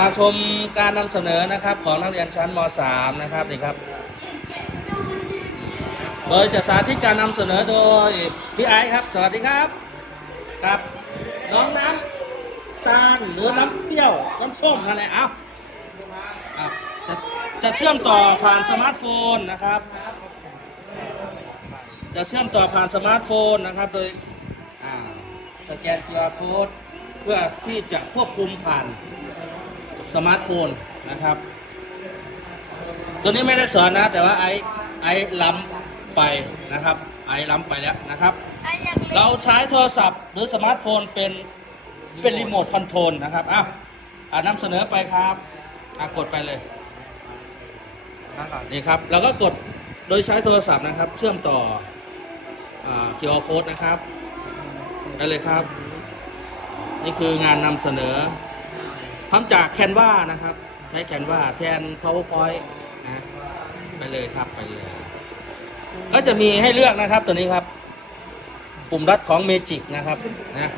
มาชมการนำเสนอนะครับของนักเรียนชั้นม .3 นะครับนี่ครับ โดยจะสาธิตการนำเสนอโดยพี่ไอครับ สวัสดีครับครับน้องน้ำตาลหรือน้ำเปรี้ยวน้ำส้มอะไรเอาอะจะจะเชื่อมต่อผ่านสมาร์ทโฟนนะครับ จะเชื่อมต่อผ่านสมาร์ทโฟนนะครับโดยสแกน QR code เพื่อที่จะควบคุมผ่าน สมาร์ทโฟนนะครับ ตัวนี้ไม่ได้สอนนะ แต่ว่าไอไอล้ำไปนะครับ ไอล้ำไปแล้วนะครับไอ้ยังเล็กเราใช้โทรศัพท์หรือสมาร์ทโฟนเป็นเป็นรีโมทคอนโทรลนะครับอะอ่านำเสนอไปครับอะกดไปเลยนี่ครับเราก็กดโดยใช้โทรศัพท์นะครับ เชื่อมต่ออ่า QR code นะครับ ได้เลยครับ นี่คืองานนำเสนอ ทำจากแคนวานะครับ ใช้แคนวาแทน powerpoint นะไปเลยครับไปเลย ก็จะมีให้เลือกนะครับตัวนี้ครับ ปุ่มรัดของเมจิกนะครับนะ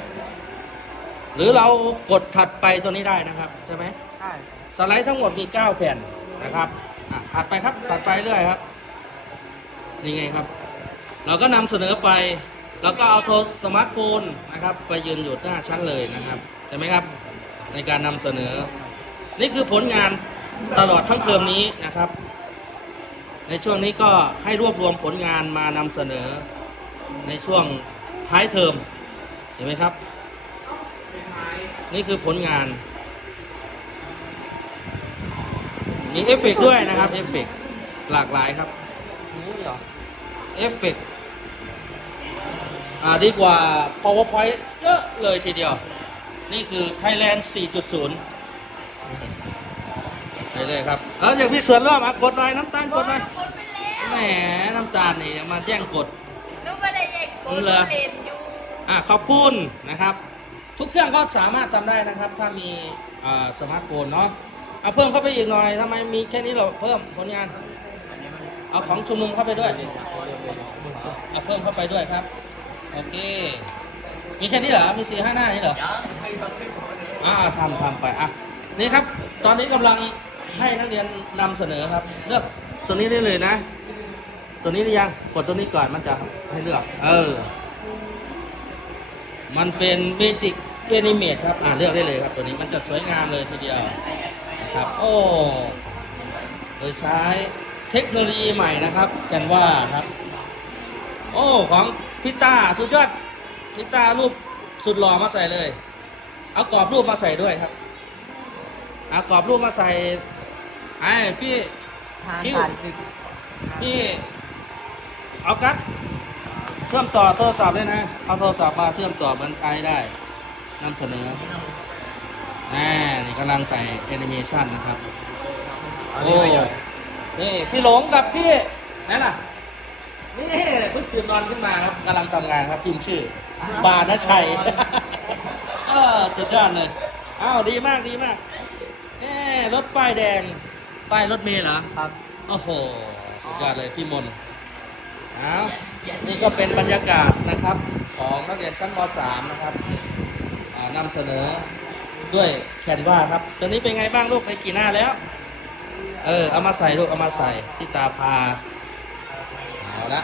หรือเรากดถัดไปตัวนี้ได้นะครับใช่ไหมใช่สไลด์ทั้งหมดมี9แผ่นนะครับอะถัดไปครับถัดไปเรื่อยครับนี่ไงครับ เราก็นำเสนอไป แล้วก็เอาโทรสมาร์ทโฟนนะครับ ไปยืนอยู่หน้าชั้นเลยนะครับใช่ไหมครับ ในการนำเสนอ นี่คือผลงานตลอดทั้งเทอมนี้นะครับ ในช่วงนี้ก็ให้รวบรวมผลงานมานำเสนอ ในช่วงท้ายเทอมเห็นไหมครับ นี่คือผลงานมีเอฟเฟกต์ด้วยนะครับเอฟเฟกต์หลากหลายครับเอฟเฟกต์อ่าดีกว่า PowerPoint เยอะเลยทีเดียว นี่คือ Thailand 4.0 ไปเลยครับ เอออยากมีส่วนร่วมอะกดหน่อยน้ำตาลกดหน่อยกดไปแล้วแหมน้ำตาลนี่ยังมาแจ้งกดนึกว่าได้ใหญ่กดเหรอเล่นอยู่อะขอบคุณนะครับ ทุกเครื่องก็สามารถทำได้นะครับ ถ้ามีอ่าสมาร์ทโฟนเนาะเอาเพิ่มเข้าไปอีกหน่อยทำไมมีแค่นี้เราเพิ่มผลงานเอาของชุมนุมเข้าไปด้วยเอาเพิ่มเข้าไปด้วยครับ โอเค มีแค่นี้เหรอ มีสี่ห้าหน้านี่เหรออ่าทำทำไปอะนี่ครับ ตอนนี้กำลังให้นักเรียนนำเสนอครับ เลือกตัวนี้ได้เลยนะ ตัวนี้หรือยังกดตัวนี้ก่อนมันจะให้เลือก เออ มันเป็นเมจิกแอนิเมตครับ อ่าเลือกได้เลยครับ ตัวนี้มันจะสวยงามเลยทีเดียวนะครับ โอ้โดยใช้เทคโนโลยีใหม่นะครับ กันว่าครับ โอ้ ของพิต้าสุดยอด พิต้ารูปสุดหล่อมาใส่เลย เอากรอบรูปมาใส่ด้วยครับ เอากรอบรูปมาใส่ไอ้พี่ทานคิวผ่านสิบพี่ เอากั๊กเชื่อมต่อโทรศัพท์ด้วยนะ เอาโทรศัพท์มาเชื่อมต่อเหมือนไอได้นำเสนอแน่นี่กำลังใส่แอนิเมชันนะครับโอ้นี่พี่หลงกับพี่นั่นน่ะนี่เพิ่งตื่นนอนขึ้นมาครับกำลังทำงานครับพิมพ์ชื่อ บานะชัยเออสุดยอดเลยอ้าวดีมากดีมากเอ๊ะรถป้ายแดง ป้ายรถเมล์เหรอครับโอ้โหสุดยอดเลยพี่มนต์เอานี่ก็เป็นบรรยากาศนะครับ ของนักเรียนชั้นม .3 นะครับอ่านำเสนอด้วยแคนวาครับตัวนี้เป็นไงบ้างลูกไปกี่หน้าแล้ว เออเอามาใส่ลูกเอามาใส่ที่ตาพาเอาละ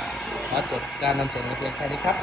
ขอจบการนำเสนอเพียงแค่นี้ครับ